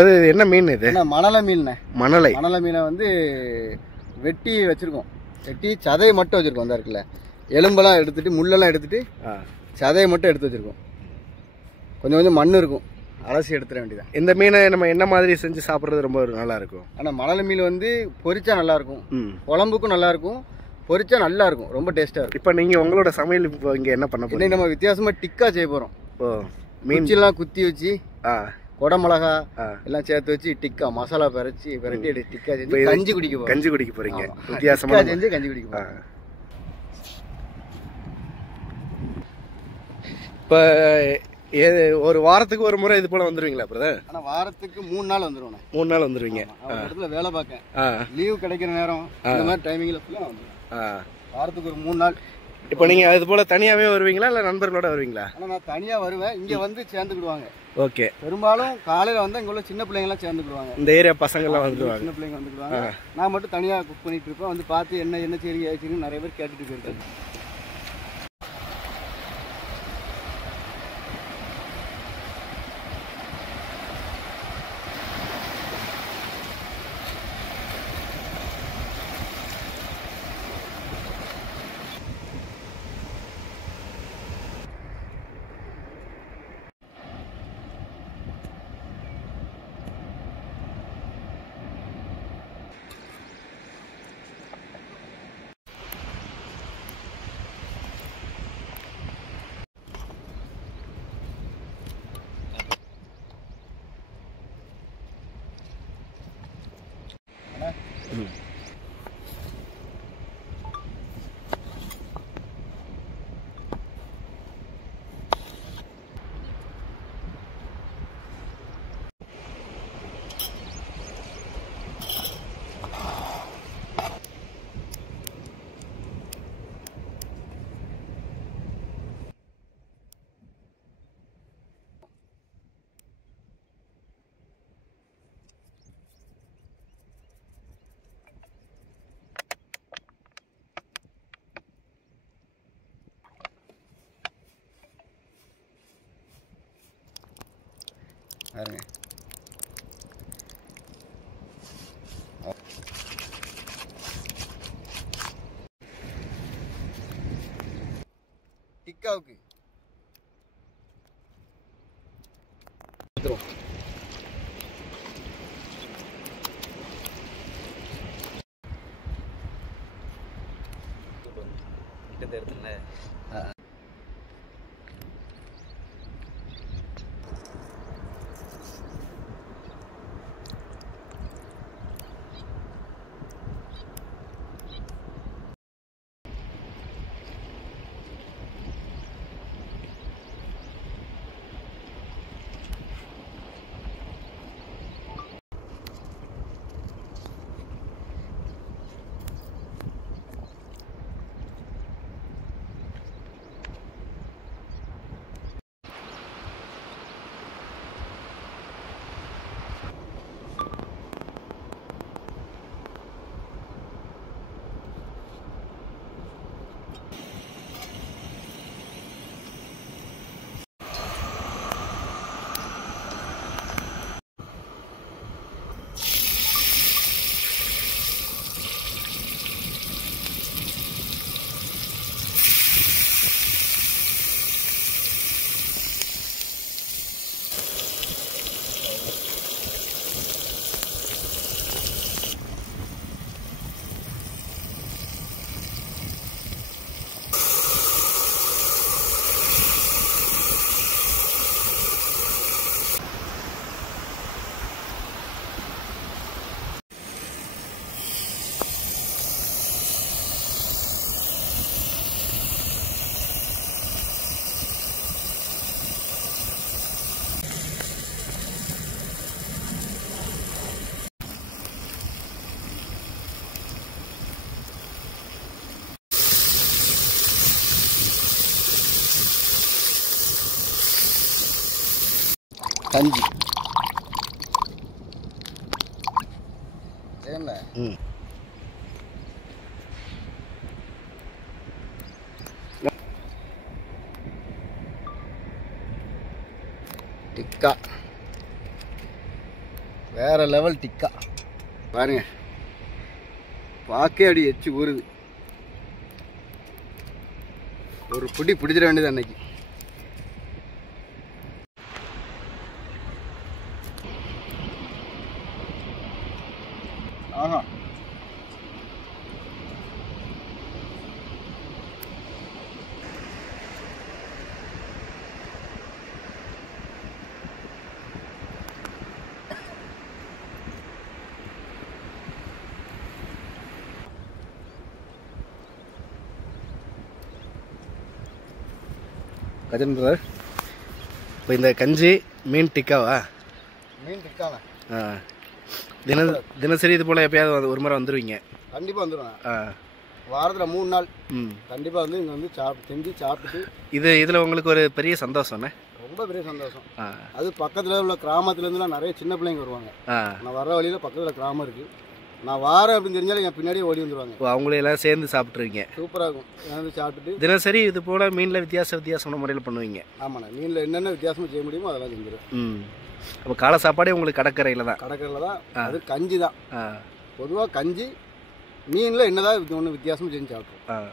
Brother இது என்ன மீன் இது? மணலை மீன். மணலை மீனை வந்து வெட்டி வச்சிருக்கோம். வெட்டி சதையை மட்டும் வச்சிருக்கோம். அந்த இருக்குல்ல எலும்பெல்லாம் எடுத்துட்டு முள்ளெல்லாம் எடுத்துட்டு சதையை மட்டும் எடுத்து வச்சிருக்கோம். கொஞ்சம் கொஞ்சம் மண் இருக்கும், அலசி எடுத்துட வேண்டியதான். இந்த மீனை நம்ம என்ன மாதிரி செஞ்சு சாப்பிட்றது ரொம்ப நல்லா இருக்கும்? ஆனால் மணலை மீன் வந்து பொரிச்சா நல்லா இருக்கும், குழம்புக்கும் நல்லா இருக்கும், பொரிச்சா நல்லா இருக்கும், ரொம்ப டேஸ்டா இருக்கும். இப்போ நீங்க உங்களோட சமையல் இப்போ இங்க என்ன பண்ண போறீங்க? நம்ம வித்தியாசமா டிக்கா செய்ய போறோம். மீன்லாம் குத்தி வச்சு கொடை மிளகா எல்லாம் சேர்த்து வச்சு டிக்கா மசாலா பிரட்டி டிக்கா செஞ்சு கஞ்சி குடிக்க போறீங்க. வித்தியாசமா செஞ்சு கஞ்சி குடிக்க போறோம். இப்போ ஒரு வாரத்துக்கு ஒரு முறை இது போல வந்துருவீங்களா பிரதர்? ஆனா வாரத்துக்கு 3 நாள் வந்துருவோம். 3 நாள் வந்துருவீங்க. இடத்துல வேலை பார்க்க லீவு கிடைக்கிற நேரம் இந்த மாதிரி டைமிங்ல ஃபுல்லா வந்துருவோம். வாரத்துக்கு ஒரு 3 நாள். இப்போ நீங்க அது போல தனியாவே வருவீங்களா இல்ல நண்பர்களோட வருவீங்களா? ஆனா நான் தனியா வருவேன். இங்க வந்து சேர்ந்துக்கிடுவாங்க. ஓகே. பெரும்பாலும் காலையில வந்து இங்க உள்ள சின்ன பிள்ளைங்க எல்லாம் சேர்ந்துக்கிடுவாங்க. இந்த ஏரியா பசங்க எல்லாம் வந்துருவாங்க. சின்ன பிள்ளைங்க வந்துக்கிடுவாங்க. நான் மட்டும் தனியா குக் பண்ணிட்டு இருப்பேன். வந்து பார்த்து என்ன செய்றீங்க நிறைய பேர் கேட்டுட்டு போயிருக்காங்க. பாருங்க. டிக்காவுக்கு இந்த இடத்துல கஞ்சி சரிங்களா? டிக்கா வேற லெவல் டிக்கா பாருங்க, பாக்கே அடி எச்சு ஊறுது. ஒரு பிடி பிடிச்சிட வேண்டியது அன்னைக்கு. ஆஹா, கஜன் பிரதர், இப்போ இந்த கஞ்சி மீன் டிக்காவா? மீன் டிக்காங்க. தினசரி இது போல் எப்பயாவது ஒரு முறை வந்துடுவீங்க? கண்டிப்பாக வந்துடுவேன். வாரத்தில் 3 நாள் கண்டிப்பாக வந்து இங்கே வந்து செஞ்சு சாப்பிட்டு. இதில் உங்களுக்கு ஒரு பெரிய சந்தோஷம்ண்ணே? ரொம்ப பெரிய சந்தோஷம். அது பக்கத்தில் உள்ள கிராமத்துலேருந்துலாம் நிறைய சின்ன பிள்ளைங்க வருவாங்க. நான் வர்ற வழியில் பக்கத்தில் கிராமம் இருக்குது. நான் வாரேன் அப்படின்னு தெரிஞ்சாலும் என் பின்னாடியே ஓடி வந்துடுவாங்க. அவங்களையெல்லாம் சேர்ந்து சாப்பிட்ருவீங்க? சூப்பராக இருக்கும். சேர்ந்து சாப்பிட்டுட்டு தினசரி இது போல் மீனில் வித்தியாசமான முறையில் பண்ணுவீங்க? ஆமாண்ணா, மீனில் என்னென்ன வித்தியாசமாக செய்ய முடியுமோ அதெல்லாம் செஞ்சிடும். அப்போ காலை சாப்பாடே உங்களுக்கு கடற்கரையில் தான்? கடற்கரையில் தான். அது கஞ்சி தான் பொதுவாக. கஞ்சி மீனில் என்னதான் ஒன்று வித்தியாசமாக செஞ்சு சாப்பிட்றோம்.